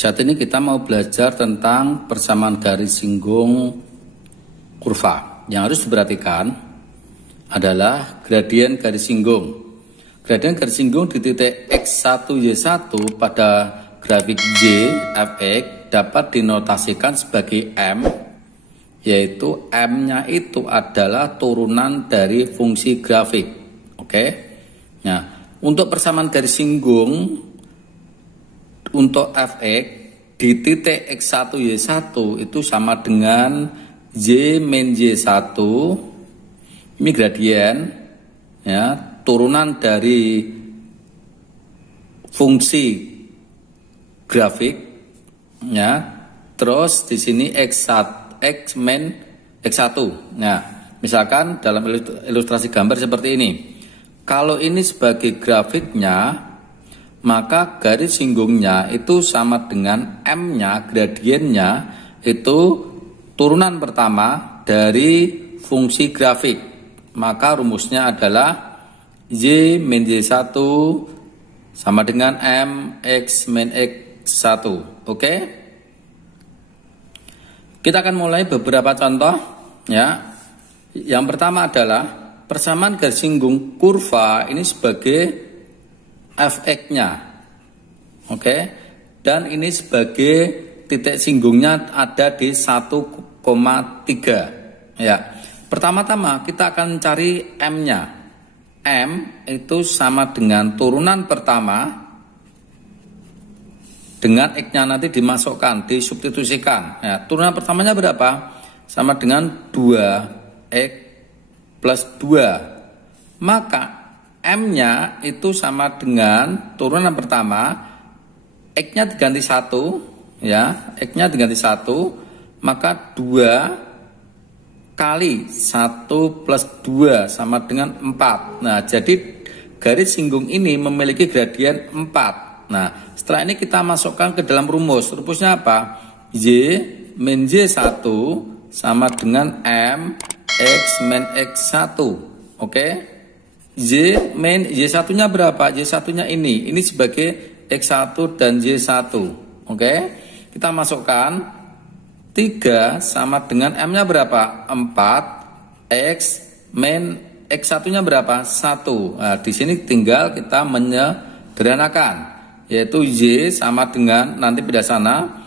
Saat ini kita mau belajar tentang persamaan garis singgung kurva. Yang harus diperhatikan adalah gradien garis singgung. Gradien garis singgung di titik X1, Y1 pada grafik Y, Fx dapat dinotasikan sebagai M, yaitu M-nya itu adalah turunan dari fungsi grafik. Oke. Nah, untuk persamaan garis singgung untuk Fx di titik X1, Y1 itu sama dengan Y min Y1, ini gradien, ya, turunan dari fungsi grafik, ya, terus di sini X1, X min X1. Nah, misalkan dalam ilustrasi gambar seperti ini, kalau ini sebagai grafiknya, maka garis singgungnya itu sama dengan M-nya, gradiennya itu turunan pertama dari fungsi grafik. Maka rumusnya adalah Y min Y1 sama dengan M X min X1. Oke? Kita akan mulai beberapa contoh, ya. Yang pertama adalah persamaan garis singgung kurva ini sebagai Fx-nya. Oke? Dan ini sebagai titik singgungnya ada di 1,3. Ya. Pertama-tama kita akan cari M-nya. M itu sama dengan turunan pertama dengan X-nya nanti dimasukkan, disubstitusikan. Ya, turunan pertamanya berapa? Sama dengan 2X plus 2. Maka M-nya itu sama dengan turunan pertama, X-nya diganti 1, ya, X-nya diganti 1, maka 2 kali 1 plus 2 sama dengan 4. Nah, jadi garis singgung ini memiliki gradien 4. Nah, setelah ini kita masukkan ke dalam rumus. Rumusnya apa? Y min Y1 sama dengan M X min X1. Oke? Y min Y1-nya berapa? Y1-nya ini. Ini sebagai X1 dan Y1. Oke? Kita masukkan 3 sama dengan M-nya berapa? 4. X min X1-nya berapa? 1. Nah, di sini tinggal kita menyederhanakan, yaitu Y sama dengan, nanti pindah sana,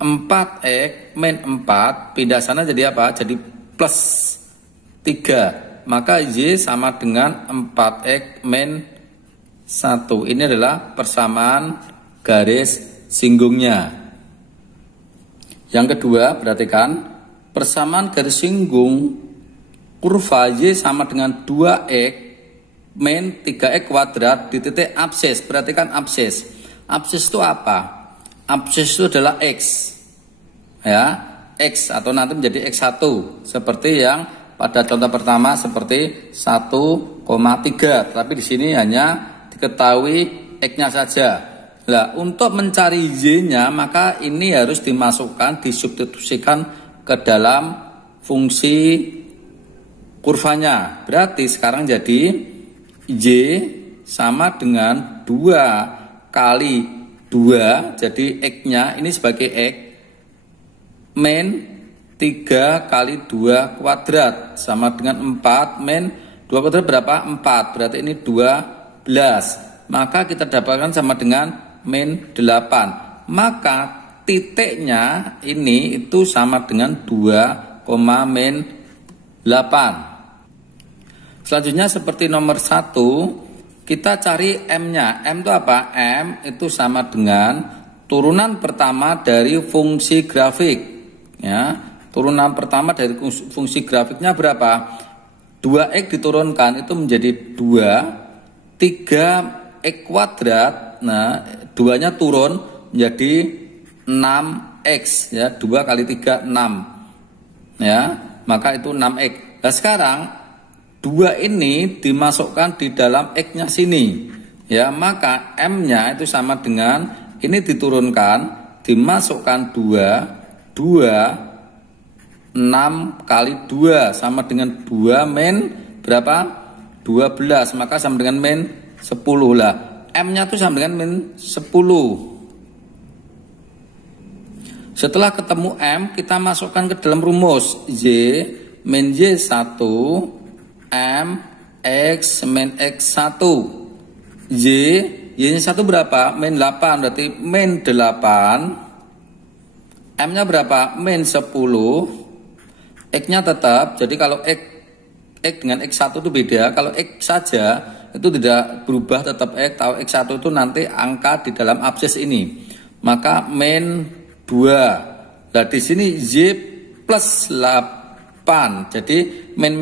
4X min 4, pindah sana jadi apa? Jadi plus 3. Maka Y sama dengan 4X min 1. Ini adalah persamaan garis singgungnya. Yang kedua, perhatikan persamaan garis singgung kurva Y sama dengan 2X min 3X kuadrat di titik absis. Perhatikan absis. Absis itu apa? Absis itu adalah X. Ya, X atau nanti menjadi X1. Seperti yang pada contoh pertama seperti 1,3. Tapi di sini hanya diketahui X-nya saja. Nah, untuk mencari Y-nya maka ini harus dimasukkan, disubstitusikan ke dalam fungsi kurvanya. Berarti sekarang jadi Y sama dengan 2 kali 2, jadi X-nya ini sebagai X min 3 kali 2 kuadrat sama dengan 4 min 2 kuadrat berapa? 4, berarti ini 12. Maka kita dapatkan sama dengan min 8. Maka titiknya ini itu sama dengan 2, min 8. Selanjutnya seperti nomor 1, kita cari M-nya. M itu apa? M itu sama dengan turunan pertama dari fungsi grafik. Ya, turunan pertama dari fungsi grafiknya berapa? 2X diturunkan itu menjadi 2, 3X kuadrat. Nah, 2-nya turun menjadi 6X, ya, 2 kali 3 6. Ya, maka itu 6X. Nah, sekarang 2 ini dimasukkan di dalam X-nya sini. Ya, maka M-nya itu sama dengan ini diturunkan, dimasukkan 2 6 kali 2 sama dengan 2 min berapa? 12, maka sama dengan min 10 lah. M-nya itu sama dengan min 10. Setelah ketemu M, kita masukkan ke dalam rumus Y min Y1 M X min X1. Y-nya 1 berapa? Min 8, berarti min 8. M-nya berapa? Min 10. X-nya tetap, jadi kalau X dengan X1 itu beda. Kalau X saja itu tidak berubah, tetap X. Tahu X1 itu nanti angka di dalam absis ini. Maka min 2. Nah di sini Y plus 8. Jadi min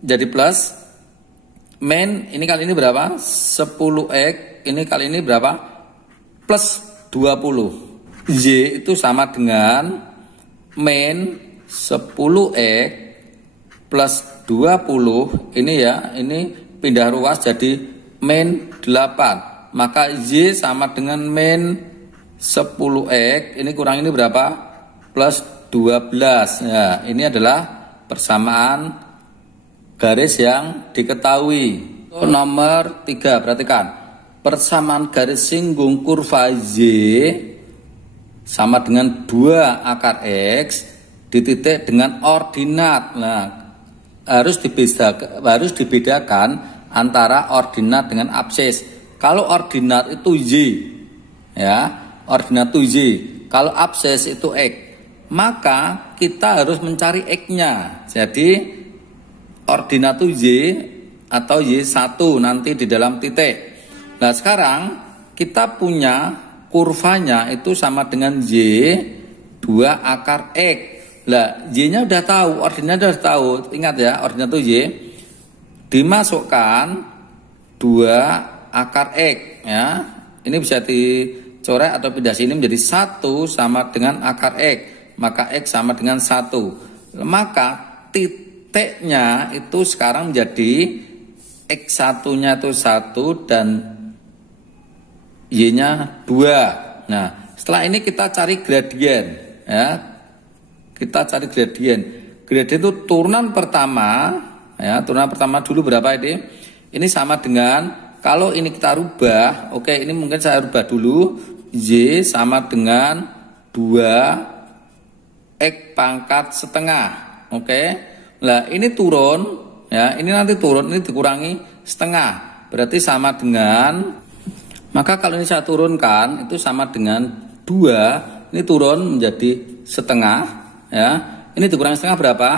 jadi plus. Min ini kali ini berapa? 10X. Ini kali ini berapa? Plus 20. Y itu sama dengan min 10X plus 20. Ini ya, ini pindah ruas jadi min 8. Maka Y sama dengan min 10X. Ini kurang ini berapa? Plus 12. Ya, ini adalah persamaan garis yang diketahui. Nomor 3, perhatikan. Persamaan garis singgung kurva Y sama dengan 2 akar X di titik dengan ordinat. Nah, harus dibedakan antara ordinat dengan absis. Kalau ordinat itu Y, ya, ordinat itu Y. Kalau absis itu X, maka kita harus mencari X-nya. Jadi ordinat itu Y atau Y1 nanti di dalam titik. Nah sekarang kita punya kurvanya itu sama dengan Y 2 akar X. Lah Y-nya udah tahu, ordinatnya udah tahu. Ingat ya, ordinat itu Y. Dimasukkan 2 akar X ya. Ini bisa dicoret atau pindah sini menjadi 1 sama dengan akar X. Maka X sama dengan 1. Maka titiknya itu sekarang menjadi X1-nya itu 1 dan Y-nya 2. Nah, setelah ini kita cari gradien ya. Kita cari gradien. Gradien itu turunan pertama ya, turunan pertama dulu berapa ini? Ini sama dengan kalau ini kita rubah, oke, ini mungkin saya rubah dulu. Y sama dengan 2 X pangkat setengah. Oke. Nah, ini turun ya, ini nanti turun, ini dikurangi setengah. Berarti sama dengan, maka kalau ini saya turunkan itu sama dengan 2, ini turun menjadi setengah ya. Ini dikurangi setengah berapa?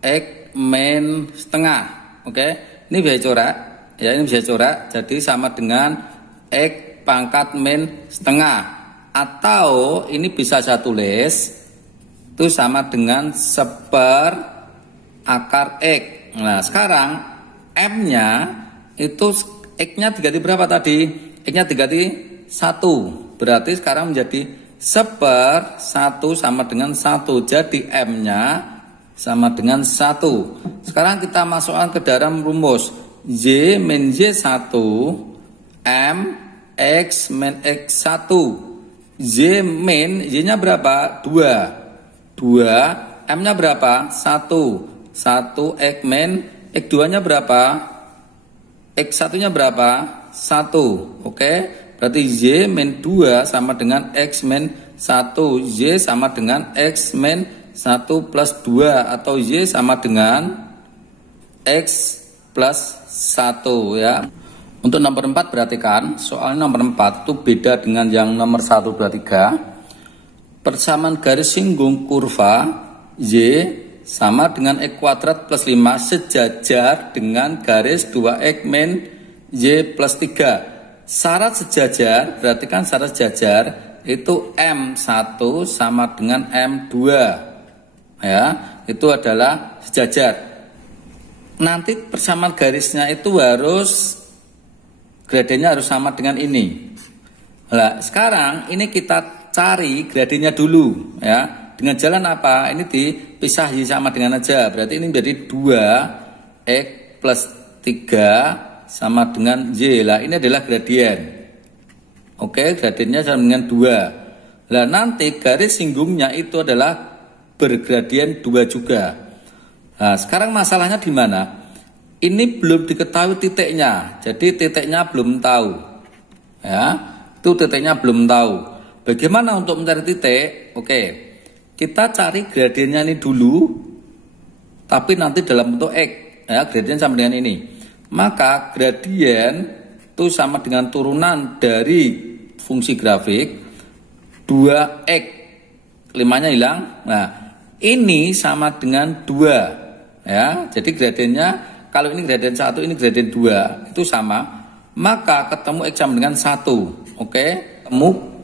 X min setengah. Oke. Ini bisa coret ya, ini bisa coret. Jadi sama dengan X pangkat min setengah. Atau ini bisa saya tulis itu sama dengan 1/4 akar X. Nah sekarang M-nya itu X-nya diganti berapa tadi? X-nya diganti 1. Berarti sekarang menjadi 1/1 sama dengan 1. Jadi M-nya sama dengan 1. Sekarang kita masukkan ke dalam rumus. Y min Y1 M X min X1. Y min, Y-nya berapa? 2. M-nya berapa? 1 X min X2-nya berapa? X1-nya berapa? 1. Oke. Berarti Y min 2 sama dengan X min 1. Y sama dengan X min 1 plus 2. Atau Y sama dengan X plus 1 ya. Untuk nomor 4 perhatikan. Soalnya nomor 4 itu beda dengan yang nomor 1, 2, 3. Persamaan garis singgung kurva Y sama dengan X kuadrat plus 5 sejajar dengan garis 2X min Y plus 3. Syarat sejajar, berarti kan syarat sejajar itu M1 sama dengan M2 ya, itu adalah sejajar. Nanti persamaan garisnya itu harus gradiennya harus sama dengan ini. Nah sekarang ini kita cari gradiennya dulu ya. Dengan jalan apa? Ini dipisah Y sama dengan aja. Berarti ini menjadi 2X plus 3 sama dengan Y. Lah ini adalah gradien. Oke, gradiennya sama dengan 2. Lah nanti garis singgungnya itu adalah bergradien 2 juga. Nah sekarang masalahnya di mana? Ini belum diketahui titiknya. Jadi titiknya belum tahu. Ya, itu titiknya belum tahu. Bagaimana untuk mencari titik? Oke, kita cari gradiennya ini dulu, tapi nanti dalam bentuk X, ya, gradien sama dengan ini. Maka gradien itu sama dengan turunan dari fungsi grafik 2X, 5-nya hilang. Nah, ini sama dengan 2, ya. Jadi gradiennya, kalau ini gradien 1, ini gradien 2, itu sama. Maka ketemu X sama dengan 1. Oke,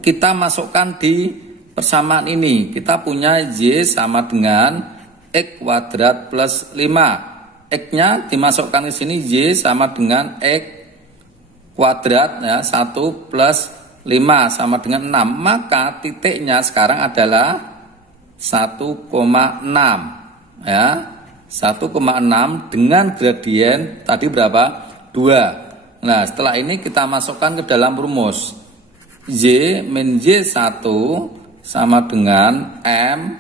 kita masukkan di persamaan ini. Kita punya Y sama dengan X kuadrat plus 5. X-nya dimasukkan ke sini, Y sama dengan X kuadrat, ya, 1 plus 5 sama dengan 6. Maka titiknya sekarang adalah 1,6, ya. 1,6 dengan gradien tadi berapa? 2. Nah, setelah ini kita masukkan ke dalam rumus. Y min Y1 sama dengan M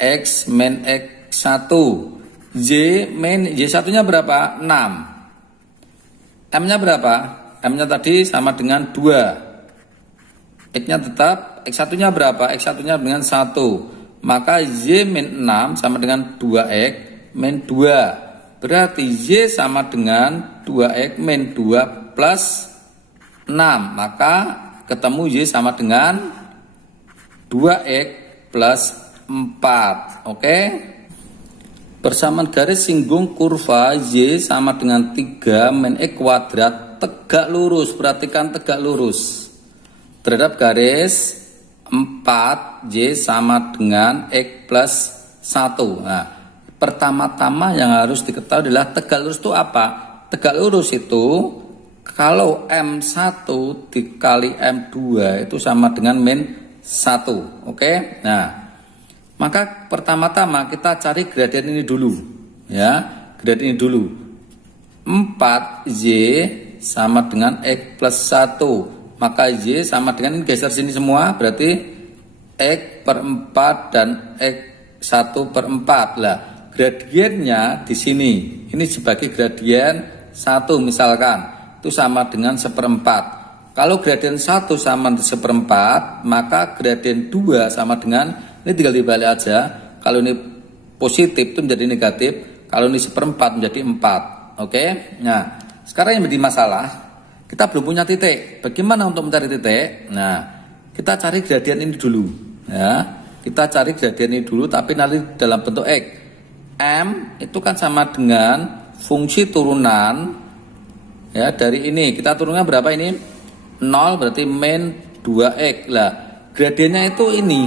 X min X1. Y min Y1-nya berapa? 6. M-nya berapa? M-nya tadi sama dengan 2. X-nya tetap. X1-nya berapa? X1-nya dengan 1. Maka Y min 6 sama dengan 2X min 2. Berarti Y sama dengan 2X min 2 plus 6. Maka ketemu Y sama dengan 2X plus 4. Oke. Persamaan garis singgung kurva Y sama dengan 3 min X kuadrat tegak lurus. Perhatikan tegak lurus terhadap garis 4 Y sama dengan X plus 1. Nah, pertama-tama yang harus diketahui adalah tegak lurus itu apa? Tegak lurus itu kalau M1 dikali M2 itu sama dengan min 1. Oke? Nah, maka pertama-tama kita cari gradien ini dulu, ya. Gradien ini dulu. 4Y sama dengan X plus 1. Maka Y sama dengan, ini geser sini semua, berarti X per 4 dan X1 per 4 lah. Gradiennya di sini, ini sebagai gradien 1 misalkan, itu sama dengan 1/4. Kalau gradien 1 sama dengan 1/4, maka gradien 2 sama dengan, ini tinggal dibalik aja. Kalau ini positif itu menjadi negatif, kalau ini 1/4 menjadi 4. Oke? Nah, sekarang yang menjadi masalah, kita belum punya titik. Bagaimana untuk mencari titik? Nah, kita cari gradien ini dulu, ya. Kita cari gradien ini dulu, tapi nanti dalam bentuk X. M itu kan sama dengan fungsi turunan, ya, dari ini. Kita turunnya berapa ini? 0, berarti min 2X lah. Gradiennya itu ini,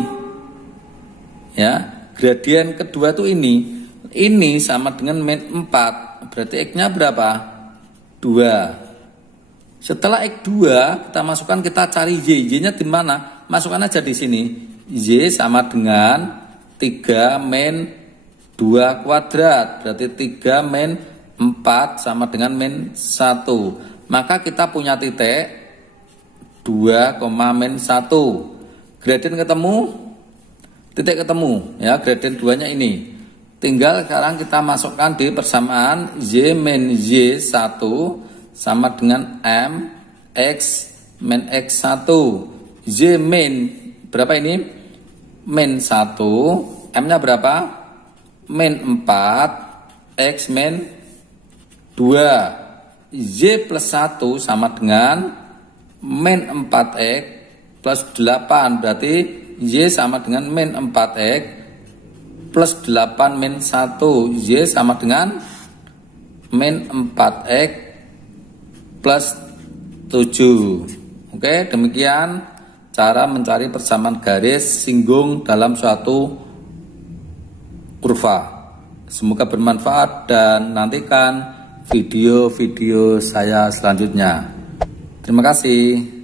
ya. Gradien kedua itu ini. Ini sama dengan min 4, berarti X-nya berapa? 2. Setelah X2 kita masukkan, kita cari Y. Y-nya di mana? Masukkan aja di sini. Y sama dengan 3 min 2 kuadrat, berarti 3 min 4 sama dengan min 1. Maka kita punya titik 2, min 1. Gradien ketemu, titik ketemu, ya. Gradien 2-nya ini. Tinggal sekarang kita masukkan di persamaan Y min Y1 sama dengan M X min X1. Y min berapa ini? Min 1. M-nya berapa? Min 4. X min 2. Y plus 1 sama dengan min 4X plus 8. Berarti Y sama dengan min 4X plus 8 min 1. Y sama dengan min 4X plus 7. Oke, demikian cara mencari persamaan garis singgung dalam suatu kurva. Semoga bermanfaat dan nantikan video-video saya selanjutnya. Terima kasih.